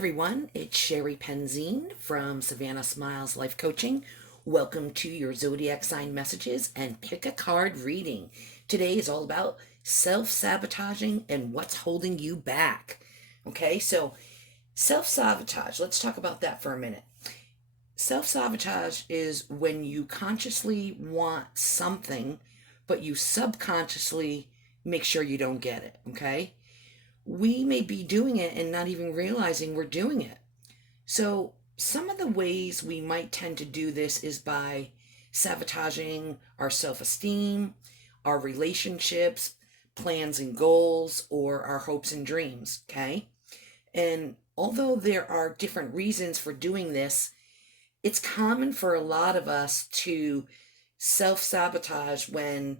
everyone, it's Sherry Penzine from Savannah Smiles Life Coaching. Welcome to your Zodiac Sign Messages and Pick a Card reading. Today is all about self-sabotaging and what's holding you back. Okay, so self-sabotage, let's talk about that for a minute. Self-sabotage is when you consciously want something, but you subconsciously make sure you don't get it, okay? We may be doing it and not even realizing we're doing it. So, some of the ways we might tend to do this is by sabotaging our self esteem, our relationships, plans and goals, or our hopes and dreams. Okay. And although there are different reasons for doing this, it's common for a lot of us to self sabotage when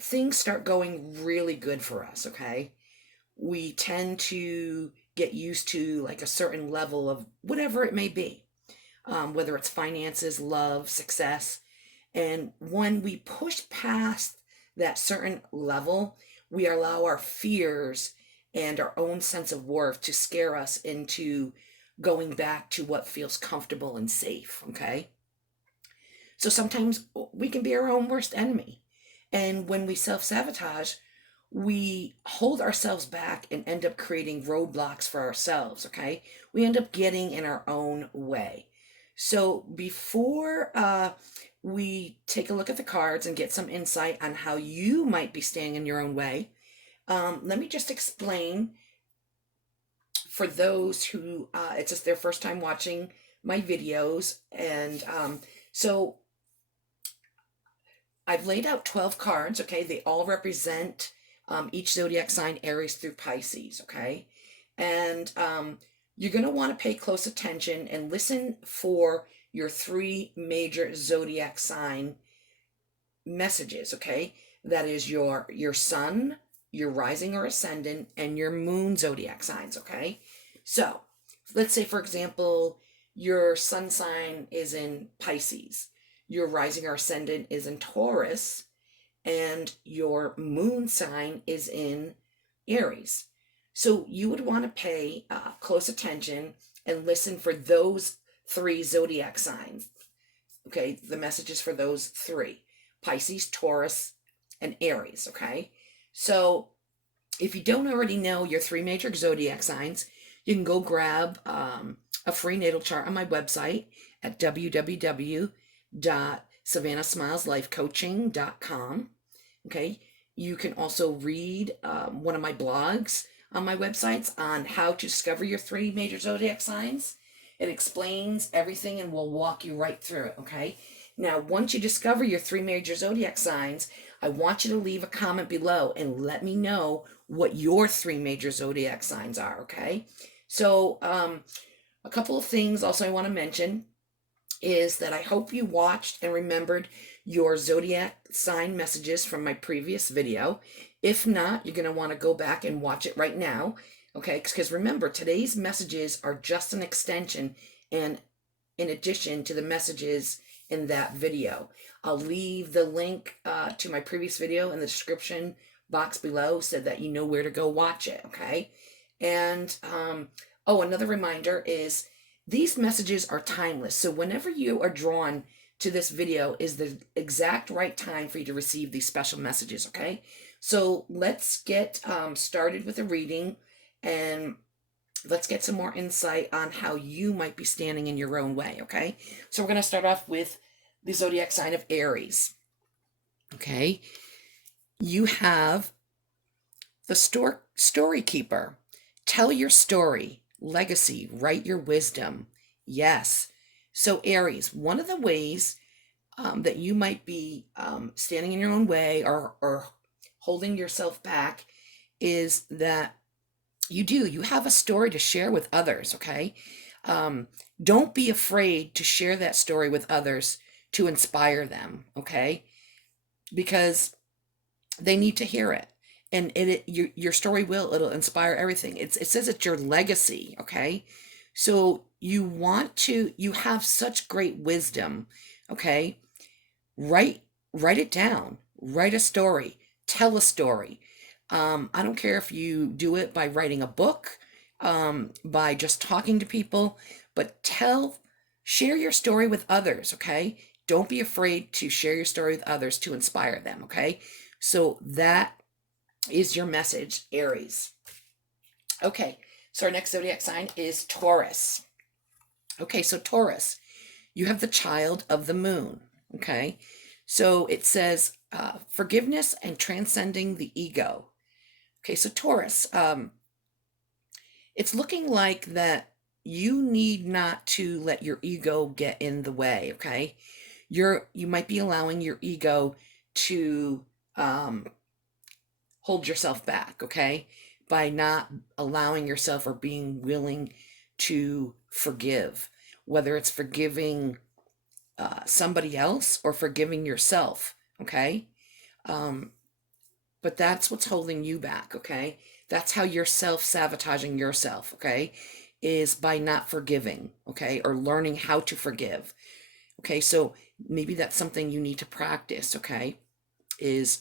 things start going really good for us. Okay. We tend to get used to like a certain level of whatever it may be, whether it's finances, love, success. And when we push past that certain level, we allow our fears and our own sense of worth to scare us into going back to what feels comfortable and safe. Okay. So sometimes we can be our own worst enemy. And when we self sabotage, we hold ourselves back and end up creating roadblocks for ourselves, okay? We end up getting in our own way. So before we take a look at the cards and get some insight on how you might be standing in your own way, let me just explain for those who it's just their first time watching my videos. And so I've laid out 12 cards, okay? They all represent each zodiac sign, Aries through Pisces, okay? And you're going to want to pay close attention and listen for your three major zodiac sign messages, okay? That is your sun, your rising or ascendant, and your moon zodiac signs, okay? So let's say, for example, your sun sign is in Pisces, your rising or ascendant is in Taurus, and your moon sign is in Aries. So you would want to pay close attention and listen for those three zodiac signs. Okay, the messages for those three: Pisces, Taurus, and Aries. Okay, so if you don't already know your three major zodiac signs, you can go grab a free natal chart on my website at www.savannahsmileslifecoaching.com. Okay, you can also read one of my blogs on my websites on how to discover your three major zodiac signs. It explains everything and will walk you right through it. Okay, now once you discover your three major zodiac signs, I want you to leave a comment below and let me know what your three major zodiac signs are. Okay, so a couple of things also I want to mention is that I hope you watched and remembered your zodiac sign messages from my previous video. If not, you're going to want to go back and watch it right now, okay? Because remember, today's messages are just an extension and in addition to the messages in that video. I'll leave the link to my previous video in the description box below so that you know where to go watch it, okay? And, another reminder is these messages are timeless. So whenever you are drawn to this video is the exact right time for you to receive these special messages, okay? So let's get started with the reading and let's get some more insight on how you might be standing in your own way, okay? So we're going to start off with the zodiac sign of Aries, okay? You have the story keeper. Tell your story. Legacy, write your wisdom. Yes. So Aries, one of the ways that you might be standing in your own way or holding yourself back is that you have a story to share with others, okay? Don't be afraid to share that story with others to inspire them, okay? Because they need to hear it. And your story it'll inspire everything. It says it's your legacy, okay? So you have such great wisdom, okay? Write it down. Write a story. Tell a story. I don't care if you do it by writing a book, by just talking to people, but share your story with others, okay? Don't be afraid to share your story with others to inspire them, okay? So that is your message, Aries. Okay, so our next zodiac sign is Taurus. Okay, so Taurus, you have the child of the moon, okay? So it says forgiveness and transcending the ego. Okay, so Taurus, it's looking like that you need not to let your ego get in the way, okay? You might be allowing your ego to hold yourself back, okay? By not allowing yourself or being willing to forgive, whether it's forgiving somebody else or forgiving yourself, okay? But that's what's holding you back, okay? That's how you're self-sabotaging yourself, okay? Is by not forgiving, okay? Or learning how to forgive. Okay, so maybe that's something you need to practice, okay? Is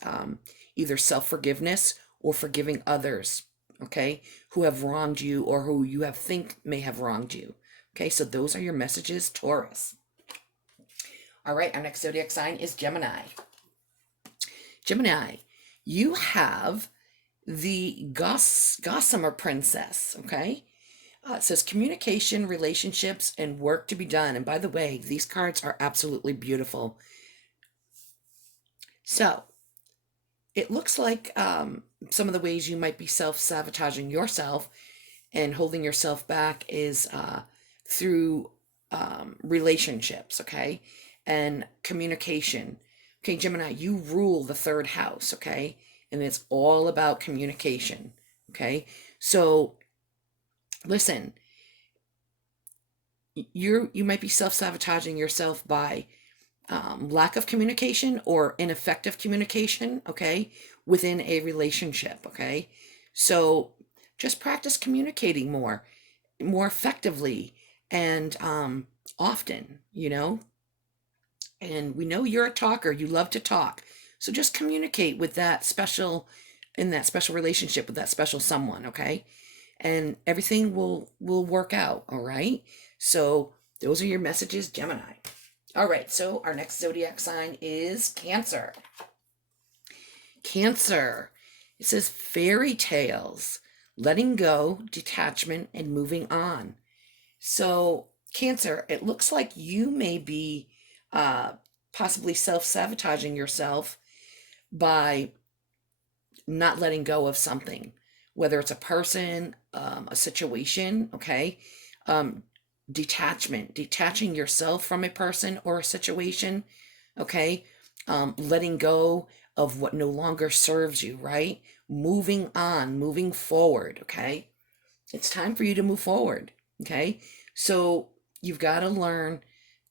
either self-forgiveness or forgiving others, okay? Who have wronged you or who you have think may have wronged you. Okay, so those are your messages, Taurus. All right, our next zodiac sign is Gemini. Gemini, you have the Gossamer Princess, okay? It says communication, relationships, and work to be done. And by the way, these cards are absolutely beautiful. So it looks like some of the ways you might be self-sabotaging yourself and holding yourself back is through relationships, okay? And communication. Okay, Gemini, you rule the third house, okay? And it's all about communication, okay? So listen, you might be self-sabotaging yourself by lack of communication or ineffective communication, okay, within a relationship, okay? So just practice communicating more effectively and often, you know? And we know you're a talker, you love to talk. So just communicate with in that special relationship with that special someone, okay? And everything will work out, all right? So those are your messages, Gemini. All right, so our next zodiac sign is Cancer. Cancer, it says fairy tales, letting go, detachment, and moving on. So Cancer, it looks like you may be possibly self-sabotaging yourself by not letting go of something, whether it's a person, a situation, okay? Detaching yourself from a person or a situation, okay? Letting go of what no longer serves you, right? Moving on, moving forward, okay? It's time for you to move forward, okay? So you've got to learn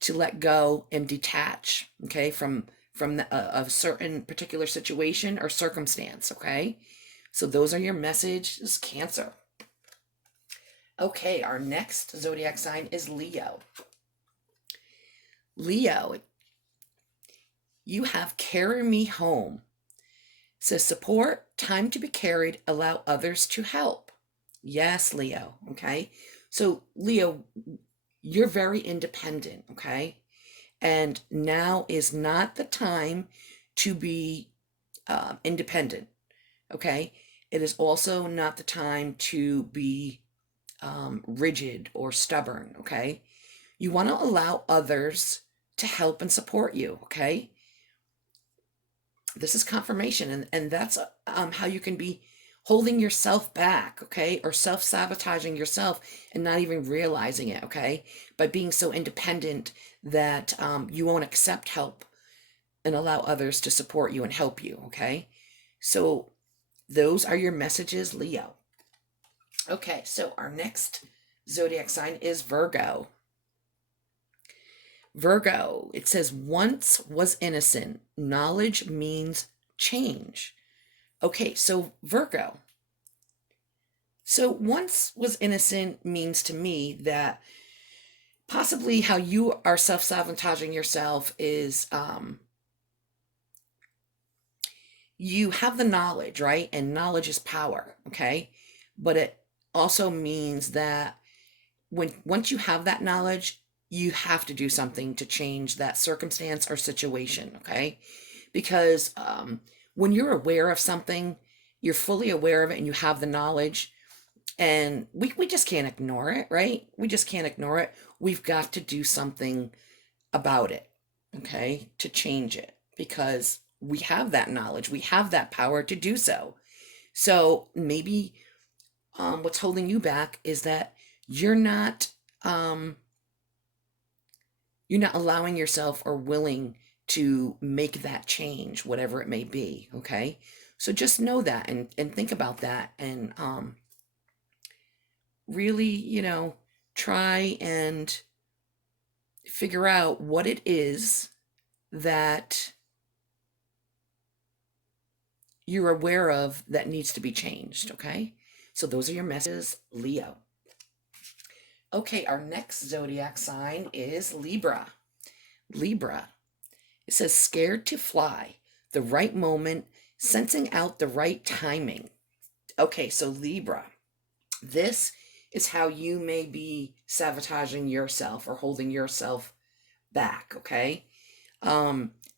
to let go and detach, okay, from a certain particular situation or circumstance, okay? So those are your messages, Cancer. Okay, our next zodiac sign is Leo. Leo, you have Carry Me Home. It says support, time to be carried, allow others to help. Yes, Leo, okay? So, Leo, you're very independent, okay? And now is not the time to be independent, okay? It is also not the time to be rigid or stubborn, okay? You want to allow others to help and support you, okay? This is confirmation, and that's how you can be holding yourself back, okay? Or self-sabotaging yourself and not even realizing it, okay? By being so independent that you won't accept help and allow others to support you and help you, okay? So those are your messages, Leo. Okay, so our next zodiac sign is Virgo. Virgo, it says, once was innocent, knowledge means change. Okay, so Virgo. So once was innocent means to me that possibly how you are self-sabotaging yourself is you have the knowledge, right? And knowledge is power, okay? But it also means that once you have that knowledge, you have to do something to change that circumstance or situation, okay? Because when you're aware of something, you're fully aware of it and you have the knowledge, and we just can't ignore it, right? We just can't ignore it. We've got to do something about it, okay, to change it, because we have that knowledge, we have that power to do so. So maybe what's holding you back is that you're not um, you're not allowing yourself or willing to make that change, whatever it may be, okay? So just know that, and think about that, and really, try and figure out what it is that you're aware of that needs to be changed, okay? So those are your messages, Leo. Okay, our next zodiac sign is Libra. Libra. It says scared to fly, the right moment, sensing out the right timing. Okay, so Libra. This is how you may be sabotaging yourself or holding yourself back, okay?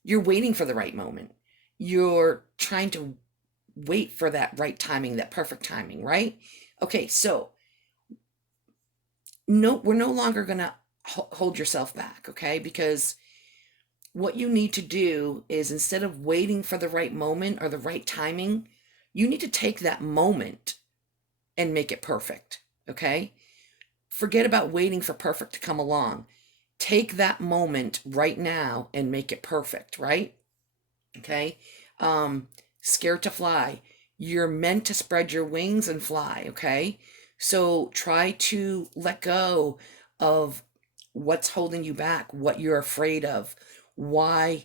You're waiting for the right moment. You're trying to wait for that right timing, that perfect timing, right? Okay, so no, we're no longer going to hold yourself back, okay? Because what you need to do is, instead of waiting for the right moment or the right timing, you need to take that moment and make it perfect, okay? Forget about waiting for perfect to come along. Take that moment right now and make it perfect, right? Okay? Scared to fly. You're meant to spread your wings and fly, okay? So try to let go of what's holding you back, what you're afraid of, why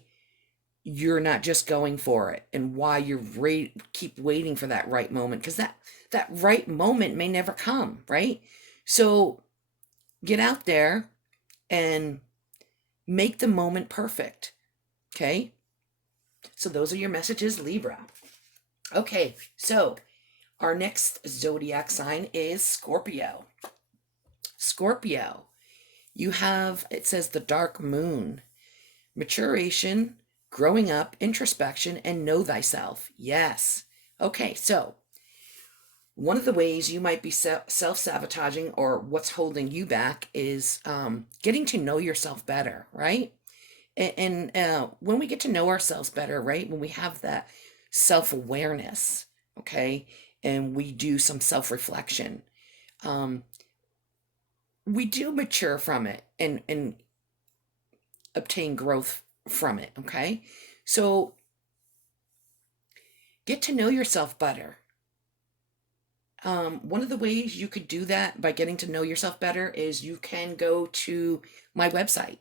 you're not just going for it, and why you keep waiting for that right moment, because that right moment may never come, right? So get out there and make the moment perfect, okay? So those are your messages, Libra. Okay, so our next zodiac sign is Scorpio. Scorpio, you have, it says the dark moon, maturation, growing up, introspection, and know thyself. Yes. Okay, so one of the ways you might be self-sabotaging, or what's holding you back, is getting to know yourself better, right? And when we get to know ourselves better, right, when we have that self-awareness, okay, and we do some self-reflection, um, we do mature from it and obtain growth from it, okay? So get to know yourself better. One of the ways you could do that by getting to know yourself better is you can go to my website,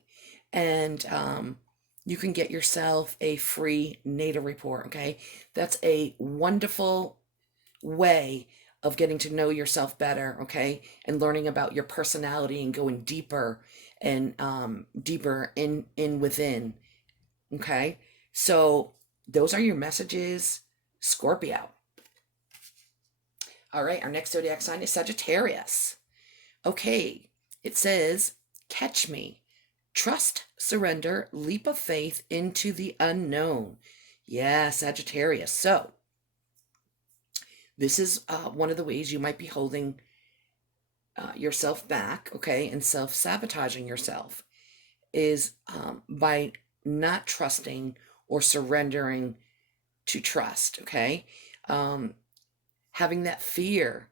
and you can get yourself a free natal report, okay? That's a wonderful way of getting to know yourself better, okay? And learning about your personality and going deeper and deeper in within, okay? So those are your messages, Scorpio. All right, our next zodiac sign is Sagittarius. Okay, it says, catch me. Trust, surrender, leap of faith into the unknown. Yeah, Sagittarius. So, this is one of the ways you might be holding yourself back, okay, and self-sabotaging yourself, is by not trusting or surrendering to trust, okay? Having that fear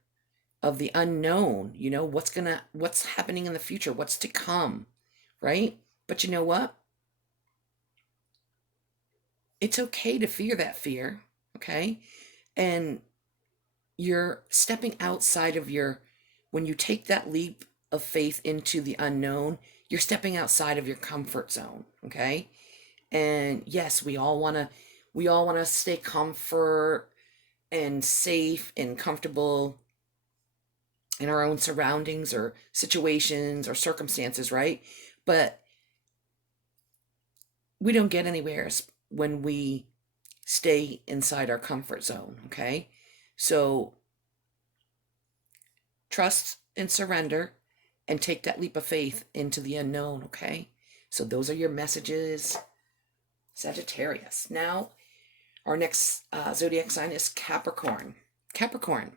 of the unknown, what's happening in the future, what's to come, right? But you know what? It's okay to fear that fear, okay? And you're stepping outside of when you take that leap of faith into the unknown, you're stepping outside of your comfort zone, okay? And yes, we all want to stay comfort and safe and comfortable in our own surroundings or situations or circumstances, right? But we don't get anywhere when we stay inside our comfort zone, okay? So trust and surrender and take that leap of faith into the unknown, okay? So those are your messages, Sagittarius. Now, our next zodiac sign is Capricorn. Capricorn,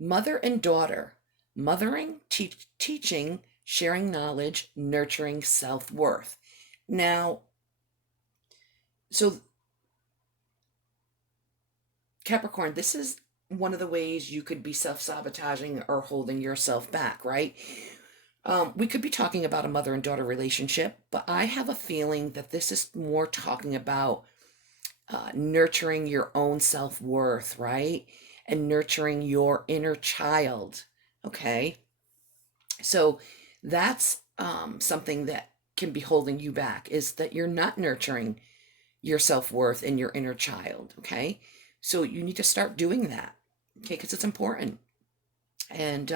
mother and daughter, mothering, teaching, sharing knowledge, nurturing self-worth. Now, so Capricorn, this is one of the ways you could be self-sabotaging or holding yourself back, right? We could be talking about a mother and daughter relationship, but I have a feeling that this is more talking about nurturing your own self-worth, right? And nurturing your inner child, okay? So that's something that can be holding you back, is that you're not nurturing your self-worth and your inner child, okay? So you need to start doing that, okay? Because it's important. And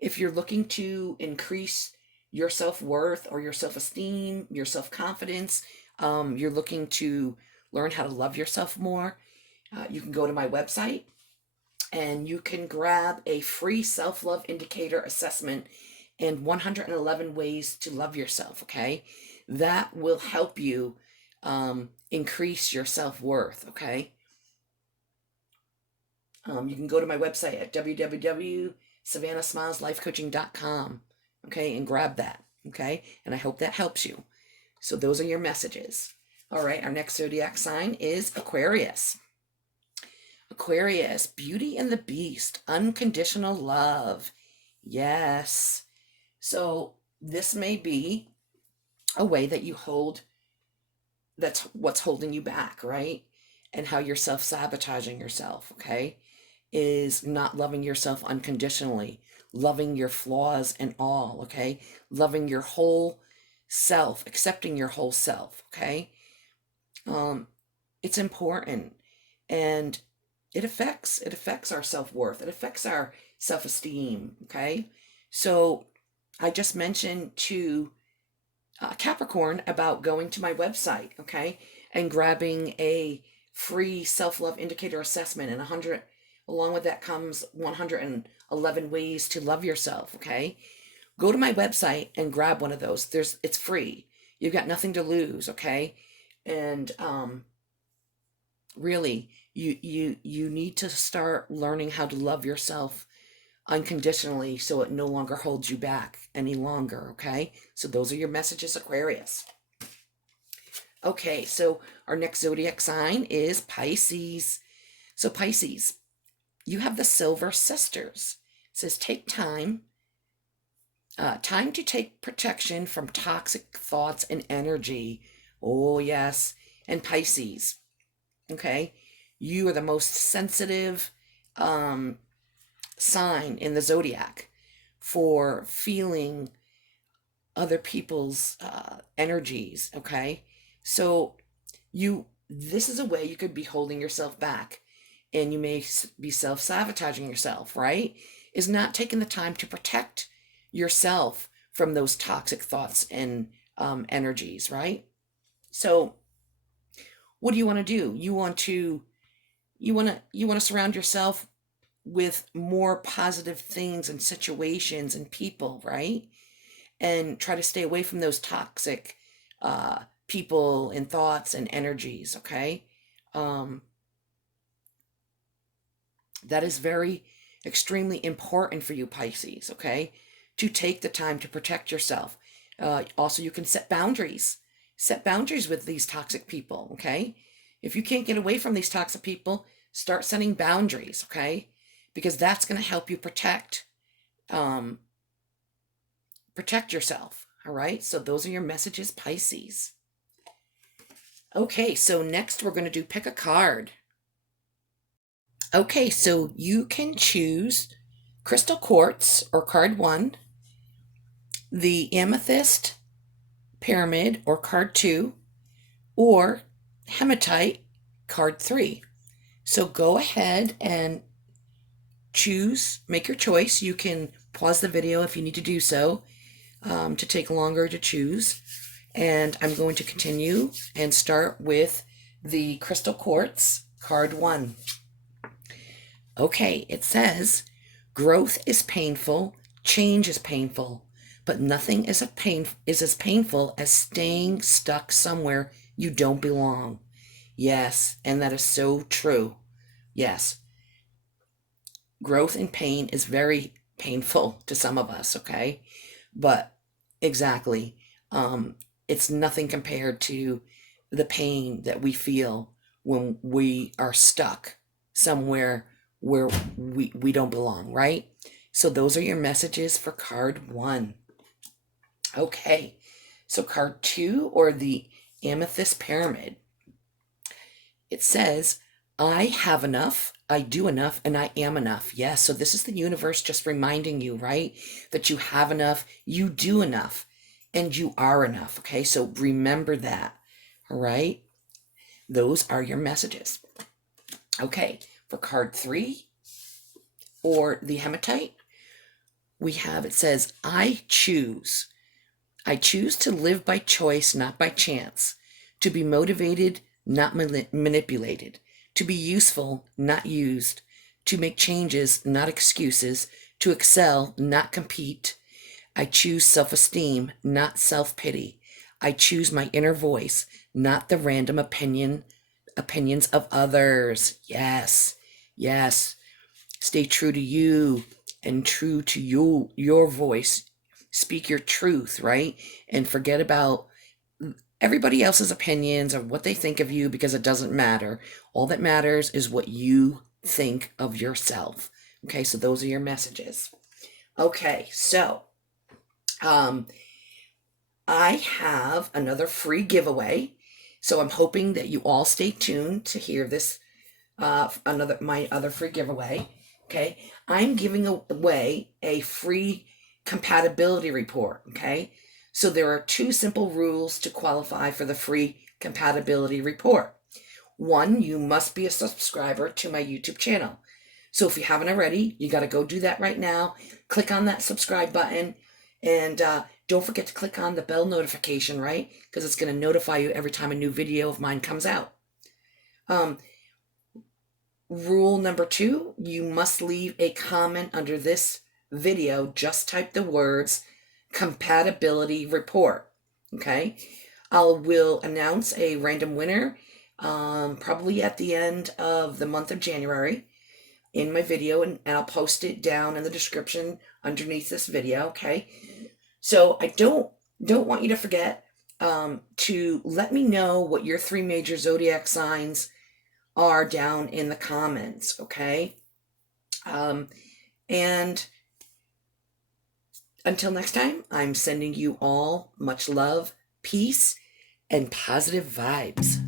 if you're looking to increase your self-worth or your self-esteem, your self-confidence, you're looking to learn how to love yourself more, you can go to my website and you can grab a free self-love indicator assessment and 111 ways to love yourself, okay? That will help you increase your self-worth, okay? You can go to my website at www.savannahsmileslifecoaching.com, okay, and grab that, okay? And I hope that helps you. So those are your messages. All right, our next zodiac sign is Aquarius. Aquarius, beauty and the beast, unconditional love. Yes. So this may be a way that you hold, that's what's holding you back, right? And how you're self-sabotaging yourself, okay? Is not loving yourself unconditionally, loving your flaws and all, okay? Loving your whole self, accepting your whole self, okay? It's important, and it affects our self-worth. It affects our self-esteem, okay? So I just mentioned to Capricorn about going to my website, okay? And grabbing a free self-love indicator assessment, and along with that comes 111 ways to love yourself, okay? Go to my website and grab one of those. It's free. You've got nothing to lose, okay? And really, you need to start learning how to love yourself unconditionally so it no longer holds you back any longer, okay? So those are your messages, Aquarius. Okay, so our next zodiac sign is Pisces. So Pisces, you have the Silver Sisters. It says take time to take protection from toxic thoughts and energy. Oh yes. And Pisces, okay, you are the most sensitive sign in the zodiac for feeling other people's energies, okay? So this is a way you could be holding yourself back, and you may be self-sabotaging yourself, right? Is not taking the time to protect yourself from those toxic thoughts and energies, right? So what do you want to do? You want to surround yourself with more positive things and situations and people, right? And try to stay away from those toxic people and thoughts and energies, okay? That is very extremely important for you, Pisces, okay? To take the time to protect yourself. Also, you can set boundaries. Set boundaries with these toxic people, okay? If you can't get away from these toxic people, start setting boundaries, okay? Because that's going to help you protect yourself, all right? So those are your messages, Pisces. Okay, so next we're going to do pick a card. Okay, so you can choose Crystal Quartz, or card 1, the Amethyst, Pyramid, or card 2, or Hematite, card 3. So go ahead and choose, make your choice. You can pause the video if you need to do so, to take longer to choose. And I'm going to continue and start with the Crystal Quartz, card 1. Okay, it says, Growth is painful, change is painful, but nothing is as painful as staying stuck somewhere you don't belong. Yes, and that is so true. Yes, growth and pain is very painful to some of us, okay? But exactly, it's nothing compared to the pain that we feel when we are stuck somewhere where we don't belong, right? So those are your messages for card 1. Okay, so card 2, or the Amethyst Pyramid. It says, I have enough, I do enough, and I am enough. Yes, so this is the universe just reminding you, right? That you have enough, you do enough, and you are enough. Okay, so remember that. All right, those are your messages. Okay, for card 3, or the Hematite, we have, it says, I choose. I choose to live by choice, not by chance. To be motivated, not manipulated. To be useful, not used. To make changes, not excuses. To excel, not compete. I choose self-esteem, not self-pity. I choose my inner voice, not the random opinions of others. Yes, yes. Stay true to you and true to your voice. Speak your truth, right? And forget about everybody else's opinions or what they think of you, because it doesn't matter. All that matters is what you think of yourself. Okay, so those are your messages. Okay, so I have another free giveaway. So I'm hoping that you all stay tuned to hear this my other free giveaway. Okay, I'm giving away a free compatibility report. Okay, so there are 2 simple rules to qualify for the free compatibility report. 1, you must be a subscriber to my YouTube channel. So if you haven't already, you got to go do that right now. Click on that subscribe button, and don't forget to click on the bell notification, right? Because it's going to notify you every time a new video of mine comes out. Rule number 2, you must leave a comment under this video. Just type the words compatibility report. Okay, I will announce a random winner probably at the end of the month of January in my video, and I'll post it down in the description underneath this video. Okay, so I don't want you to forget to let me know what your 3 major zodiac signs are down in the comments. Okay, and until next time, I'm sending you all much love, peace, and positive vibes.